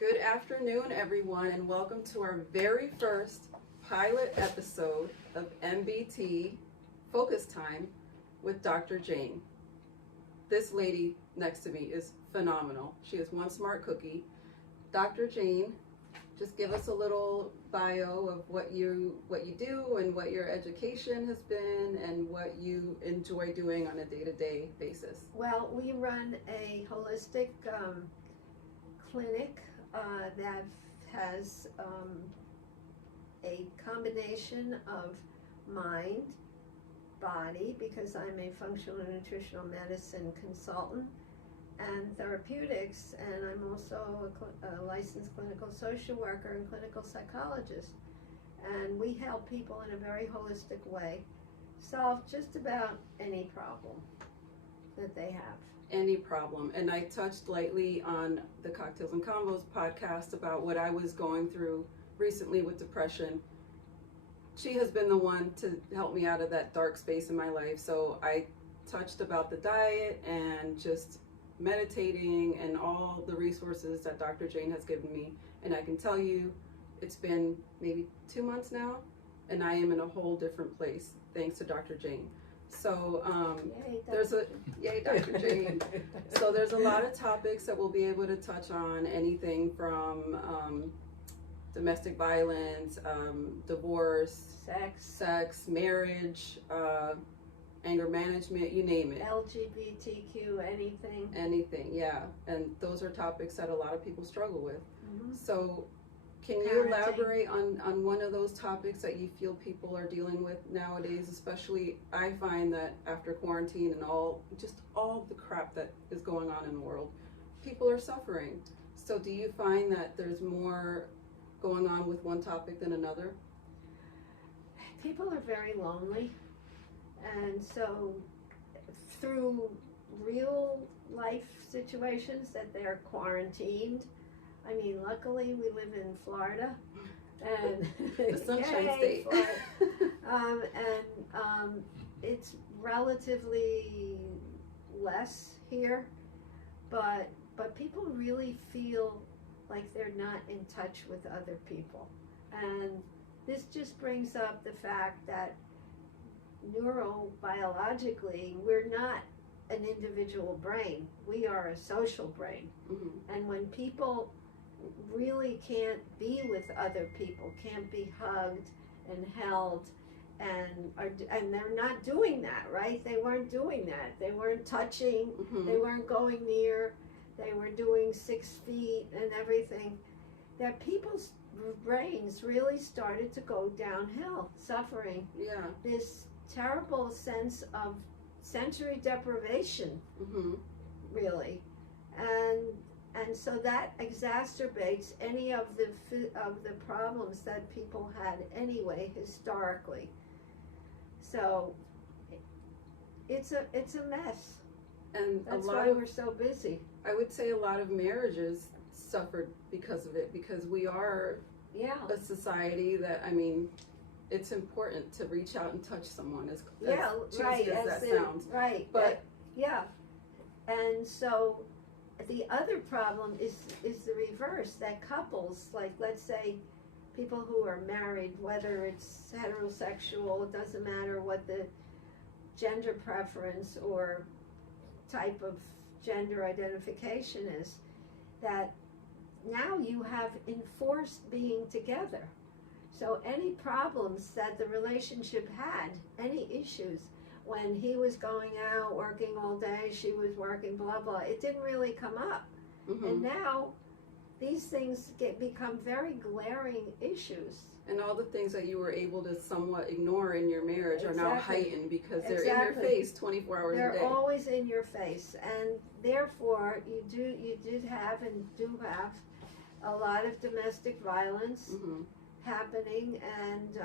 Good afternoon, everyone, and welcome to our very first pilot episode of MBT Focus Time with Dr. Jane. This lady next to me is phenomenal. She is one smart cookie. Dr. Jane, just give us a little bio of what you do and what your education has been and what you enjoy doing on a day-to-day basis. Well, we run a holistic clinic that has a combination of mind, body, because I'm a functional and nutritional medicine consultant, and therapeutics, and I'm also a licensed clinical social worker and clinical psychologist. And we help people in a very holistic way solve just about any problem that they have. Any problem. And I touched lightly on the Cocktails and Convos podcast about what I was going through recently with depression. She has been the one to help me out of that dark space in my life. So I touched about the diet and just meditating and all the resources that Dr. Jane has given me. And I can tell you, it's been maybe 2 months now, and I am in a whole different place thanks to Dr. Jane. So yay, Dr. Jane. So there's a lot of topics that we'll be able to touch on, anything from domestic violence, divorce, sex, marriage, anger management, you name it. LGBTQ, Anything, yeah. And those are topics that a lot of people struggle with. Mm-hmm. So can you elaborate on one of those topics that you feel people are dealing with nowadays? Especially, I find that after quarantine and all the crap that is going on in the world, people are suffering. So do you find that there's more going on with one topic than another? People are very lonely, and so through real life situations that they're quarantined. I mean, luckily we live in Florida, and the Sunshine State. It's relatively less here, but people really feel like they're not in touch with other people, and this just brings up the fact that neurobiologically we're not an individual brain, we are a social brain. Mm-hmm. And when people really can't be with other people, can't be hugged and held, and they're not doing that, right? They weren't doing that. They weren't touching. Mm-hmm. They weren't going near. They were doing 6 feet and everything. That people's brains really started to go downhill, suffering. Yeah. This terrible sense of sensory deprivation, mm-hmm. really, and so that exacerbates any of the problems that people had anyway historically. So it's a mess, and that's why we're so busy. I would say a lot of marriages suffered because of it, because we are a society that, I mean, it's important to reach out and touch someone, as cheesy as that sounds. Right, but and so the other problem is the reverse, that couples, like let's say people who are married, whether it's heterosexual, it doesn't matter what the gender preference or type of gender identification is, that now you have enforced being together. So any problems that the relationship had, any issues, when he was going out working all day, she was working, blah, blah, it didn't really come up. Mm-hmm. And now these things become very glaring issues. And all the things that you were able to somewhat ignore in your marriage are now heightened because they're in your face 24 hours a day. They're always in your face. And therefore, you did have and do have a lot of domestic violence. Mm-hmm. happening, and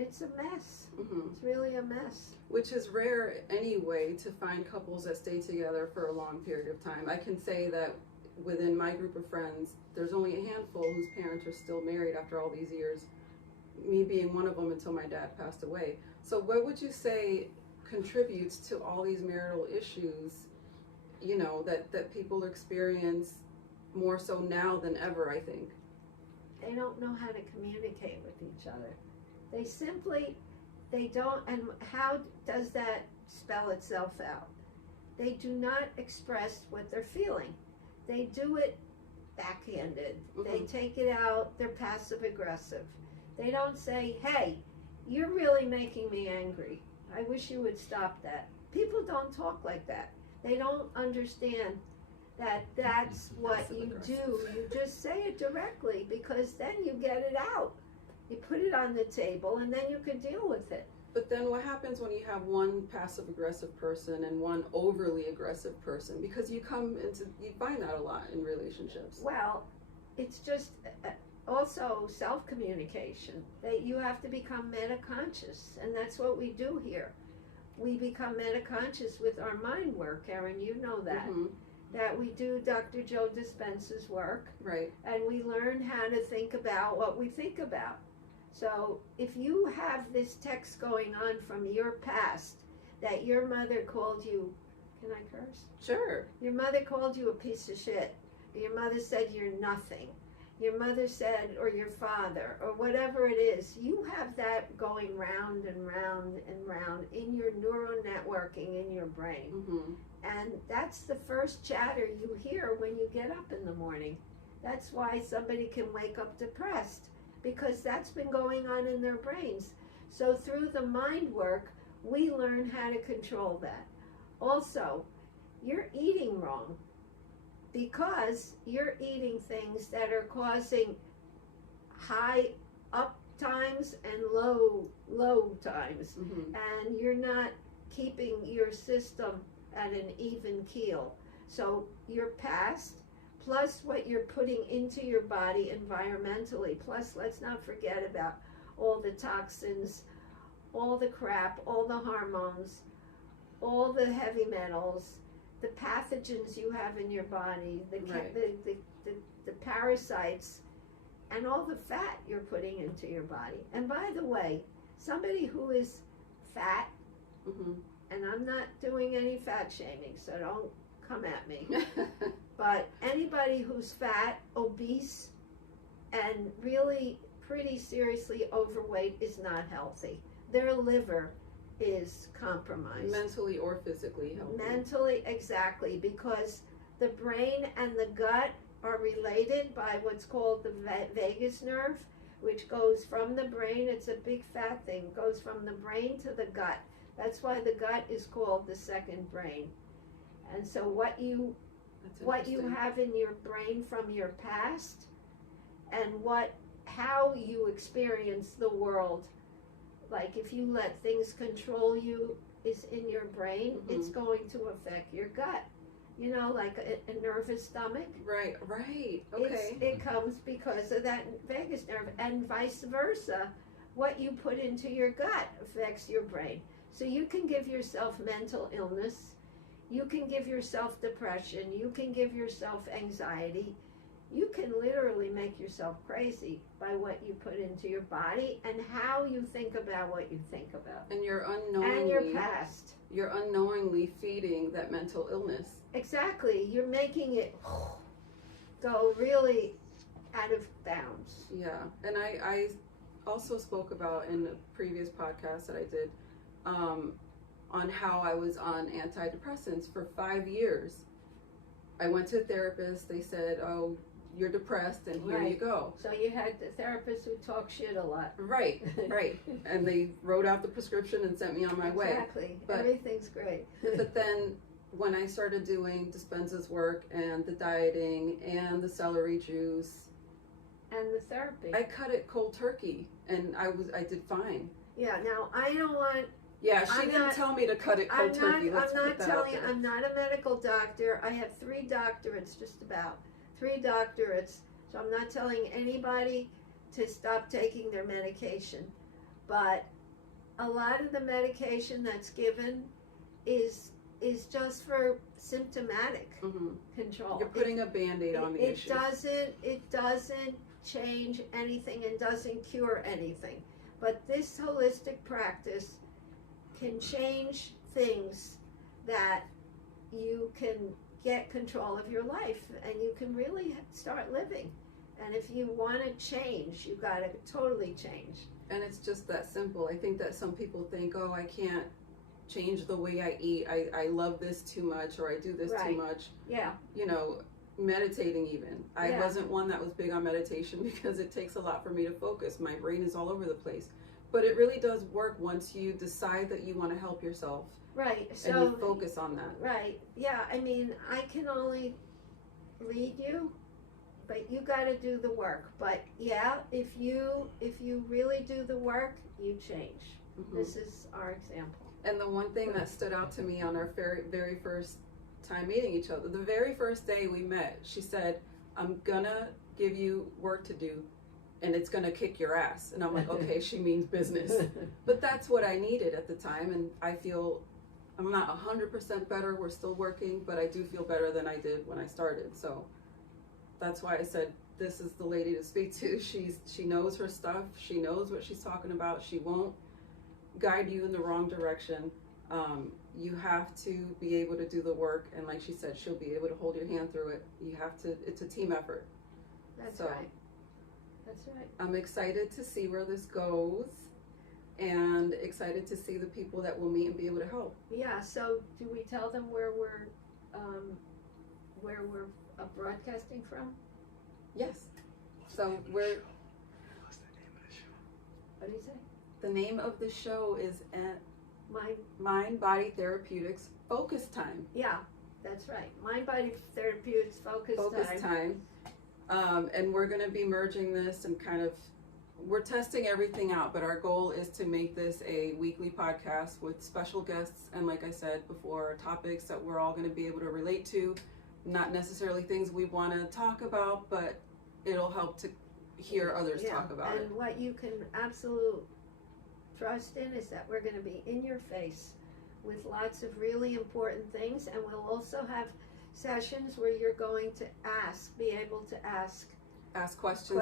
it's a mess. Mm-hmm. It's really a mess. Which is rare anyway, to find couples that stay together for a long period of time. I can say that within my group of friends, there's only a handful whose parents are still married after all these years, me being one of them until my dad passed away. So what would you say contributes to all these marital issues, you know, that people experience more so now than ever, I think. They don't know how to communicate with each other. They don't, and how does that spell itself out? They do not express what they're feeling. They do it backhanded. They take it out, they're passive aggressive. They don't say, hey, you're really making me angry. I wish you would stop that. People don't talk like that. They don't understand that that's what you do. You just say it directly, because then you get it out. You put it on the table and then you can deal with it. But then what happens when you have one passive aggressive person and one overly aggressive person? Because you find that a lot in relationships. Well, it's just also self-communication. You have to become meta-conscious, and that's what we do here. We become meta-conscious with our mind work, Erin, you know that. That we do Dr. Joe Dispenza's work. Right. And we learn how to think about what we think about. So if you have this text going on from your past that your mother called you, can I curse? Sure. Your mother called you a piece of shit. Your mother said you're nothing. Your mother said, or your father, or whatever it is, you have that going round and round and round in your neural networking in your brain. And that's the first chatter you hear when you get up in the morning. That's why somebody can wake up depressed, because that's been going on in their brains. So through the mind work, we learn how to control that. Also, you're eating wrong, because you're eating things that are causing high up times and low times. And you're not keeping your system at an even keel. So your past, plus what you're putting into your body environmentally, plus let's not forget about all the toxins, all the crap, all the hormones, all the heavy metals, the pathogens you have in your body, the parasites, and all the fat you're putting into your body. And by the way, somebody who is fat, and I'm not doing any fat shaming, so don't come at me, but anybody who's fat, obese, and really pretty seriously overweight is not healthy. Their liver is compromised. Mentally or physically healthy. Mentally, exactly, because the brain and the gut are related by what's called the vagus nerve, which goes from the brain, it's a big fat thing, goes from the brain to the gut. That's why the gut is called the second brain. And so what you have in your brain from your past, and how you experience the world, like if you let things control you, is in your brain, it's going to affect your gut. You know, like a nervous stomach. Right, okay. It comes because of that vagus nerve, and vice versa. What you put into your gut affects your brain. So you can give yourself mental illness, you can give yourself depression, you can give yourself anxiety. You can literally make yourself crazy by what you put into your body and how you think about what you think about. And you're unknowingly, and your past. You're unknowingly feeding that mental illness. Exactly. You're making it go really out of bounds. Yeah. And I also spoke about in a previous podcast that I did on how I was on antidepressants for 5 years. I went to a therapist. They said, oh, you're depressed, and here you go. So you had the therapist who talked shit a lot. Right. And they wrote out the prescription and sent me on my way. Exactly. Everything's great. But then when I started doing Dispenza's work and the dieting and the celery juice and the therapy, I cut it cold turkey, and I did fine. Yeah. Now I don't want. Yeah, she didn't tell me to cut it cold turkey. I'm not a medical doctor. I have 3 doctorates, just about 3 doctorates. So I'm not telling anybody to stop taking their medication. But a lot of the medication that's given is just for symptomatic control. You're putting a Band-Aid on the issue. It doesn't change anything and doesn't cure anything. But this holistic practice can change things that you can get control of your life, and you can really start living. And if you want to change, you got to totally change. And it's just that simple. I think that some people think, oh, I can't change the way I eat. I love this too much, or I do this too much. Yeah. You know, meditating even. I wasn't one that was big on meditation because it takes a lot for me to focus. My brain is all over the place. But it really does work once you decide that you want to help yourself. Right. So, and you focus on that. Right. Yeah. I mean, I can only lead you, but you got to do the work. But yeah, if you really do the work, you change. Mm-hmm. This is our example. And the one thing that stood out to me on our very first time meeting each other, the very first day we met, she said, I'm gonna give you work to do and it's gonna kick your ass. And I'm like, okay, she means business. But that's what I needed at the time, and I feel I'm not 100% better, we're still working, but I do feel better than I did when I started. So that's why I said this is the lady to speak to. She knows her stuff, she knows what she's talking about, she won't guide you in the wrong direction. You have to be able to do the work, and like she said, she'll be able to hold your hand through it. You have to, it's a team effort. That's right. That's right. I'm excited to see where this goes, and excited to see the people that we'll meet and be able to help. Yeah, so do we tell them where we're broadcasting from? Yes. So we're... What do you say? The name of the show is Mind Body Therapeutics Focus Time. Yeah, that's right. Mind Body Therapeutics Focus Time. And we're going to be merging this and kind of, we're testing everything out, but our goal is to make this a weekly podcast with special guests, and like I said before, topics that we're all going to be able to relate to. Not necessarily things we want to talk about, but it'll help to hear others talk about it. And what you can absolutely trust in is that we're going to be in your face with lots of really important things, and we'll also have sessions where you're going to be able to ask questions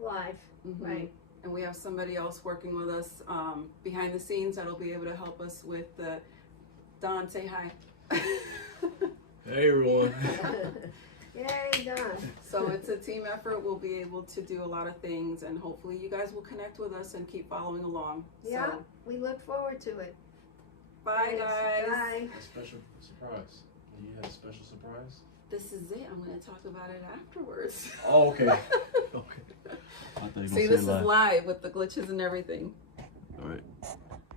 live. Mm-hmm. Right. And we have somebody else working with us behind the scenes that'll be able to help us with the... Don, say hi. Hey everyone. Yay, Don. So it's a team effort. We'll be able to do a lot of things, and hopefully you guys will connect with us and keep following along. Yeah, so, we look forward to it. Bye, guys. Bye. A special surprise. You have a special surprise? This is it. I'm going to talk about it afterwards. Oh, okay. Okay. See, this is live with the glitches and everything. All right.